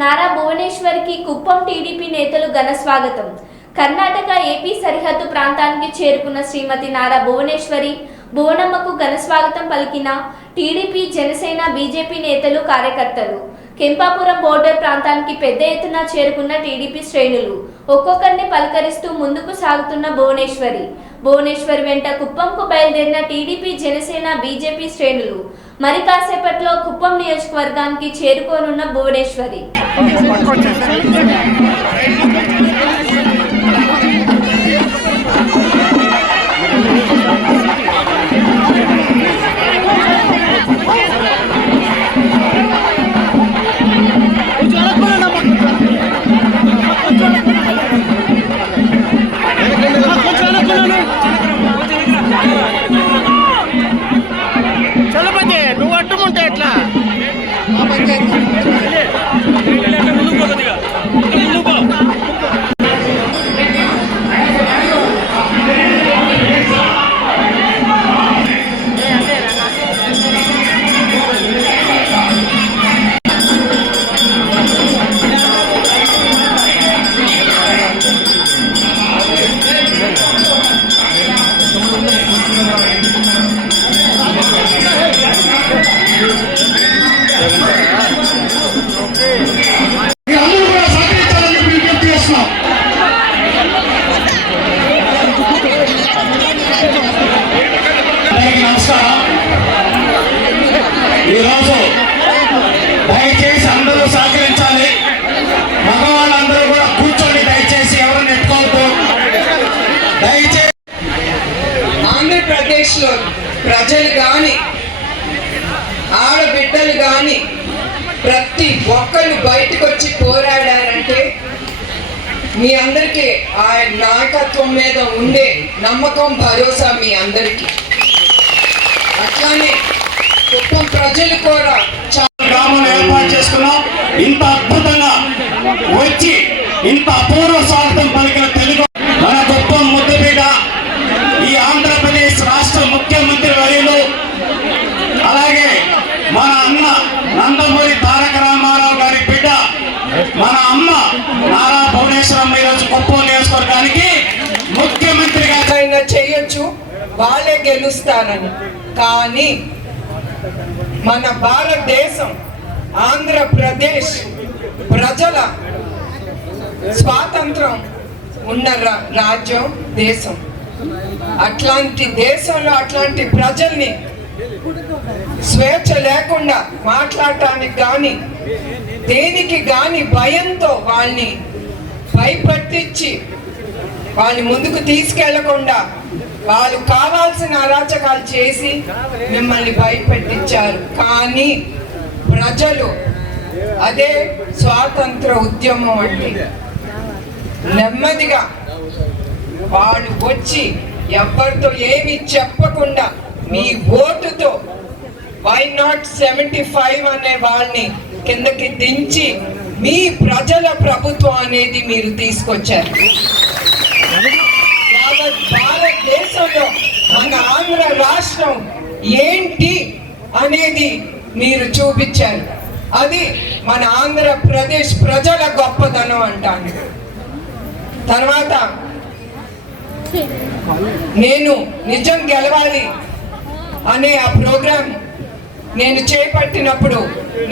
Nara భువనేశ్వర్కి Kuppam TDP నేతలు ఘన స్వాగతం. కర్ణాటక ఏపీ సరిహద్దు ప్రాంతానికి చేరుకున్న శ్రీమతి నారా భువనేశ్వరి భువనమ్మకు ఘన స్వాగతం పలికిన టీడీపీ జనసేన బీజేపీ నేతలు కార్యకర్తలు. కెంపాపురం బోర్డర్ ప్రాంతానికి పెద్ద ఎత్తున చేరుకున్న టీడీపీ శ్రేణులు ఒక్కొక్కరిని పలకరిస్తూ ముందుకు సాగుతున్న భువనేశ్వరి. భువనేశ్వరి వెంట కుప్పంకు బయలుదేరిన టీడీపీ జనసేన బీజేపీ శ్రేణులు మరి కాసేపట్లో కుప్పం నియోజకవర్గానికి చేరుకోనున్న భువనేశ్వరి. ఈరోజు దయచేసి అందరూ సహకరించాలి. మగవాళ్ళందరూ కూడా కూర్చోండి దయచేసి ఎవరు నెట్టుకోవద్దు. దయచేసి ఆంధ్రప్రదేశ్లో ప్రజలు కానీ ఆడబిడ్డలు కానీ ప్రతి ఒక్కరు బయటకు వచ్చి పోరాడారంటే మీ అందరికీ ఆ నాయకత్వం మీద ఉండే నమ్మకం భరోసా మీ అందరికీ అట్లానే కుప్పం ప్రజలు కూడా చాలా గ్రామం ఏర్పాటు చేసుకున్నాం. ఇంత అద్భుతంగా వచ్చి ఇంత అపూర్వ స్వాగతం పలికిన తెలుగు మన గొప్ప ముద్దుబిడ్డ ఈ ఆంధ్రప్రదేశ్ రాష్ట్ర ముఖ్యమంత్రి వర్యులు అలాగే మన అన్న నందమూరి తారక రామారావు గారి బిడ్డ మన అమ్మ నారా భువనేశ్వరం ఈరోజు గొప్ప నియోజకవర్గానికి ముఖ్యమంత్రిగా చేయొచ్చు వాళ్ళే గెలుస్తారని. కానీ మన భారతదేశం ఆంధ్రప్రదేశ్ ప్రజల స్వాతంత్రం ఉన్న రా- రాజ్యం దేశం. అట్లాంటి దేశంలో అట్లాంటి ప్రజల్ని స్వేచ్ఛ లేకుండా మాట్లాడటానికి కానీ దేనికి కానీ భయంతో వాళ్ళని భయపట్టించి వాళ్ళని ముందుకు తీసుకెళ్ళకుండా వాళ్ళు కావాల్సిన అరాచకాలు చేసి మిమ్మల్ని భయపెట్టించారు. కానీ ప్రజలు అదే స్వాతంత్ర ఉద్యమం అంటే నెమ్మదిగా వాళ్ళు వచ్చి ఎవరితో ఏమి చెప్పకుండా మీ ఓటుతో వై నాట్ సెవెంటీ ఫైవ్ అనే వాళ్ళని కిందకి దించి మీ ప్రజల ప్రభుత్వం అనేది మీరు తీసుకొచ్చారు. భారతదేశంలో మన ఆంధ్ర రాష్ట్రం ఏంటి అనేది మీరు చూపించారు. అది మన ఆంధ్రప్రదేశ్ ప్రజల గొప్పదనం అంటాను. తర్వాత నేను నిజం గెలవాలి అనే ఆ ప్రోగ్రాం నేను చేపట్టినప్పుడు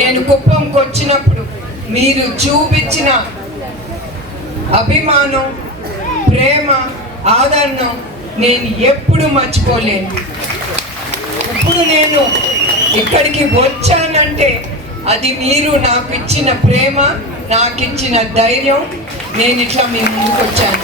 నేను కుప్పంకి వచ్చినప్పుడు మీరు చూపించిన అభిమానం ప్రేమ ఆదరణ నేను ఎప్పుడు మర్చిపోలేను. ఇప్పుడు నేను ఇక్కడికి వచ్చానంటే అది మీరు నాకు ఇచ్చిన ప్రేమ నాకు ఇచ్చిన ధైర్యం. నేను ఇట్లా మీ ముందుకు వచ్చాను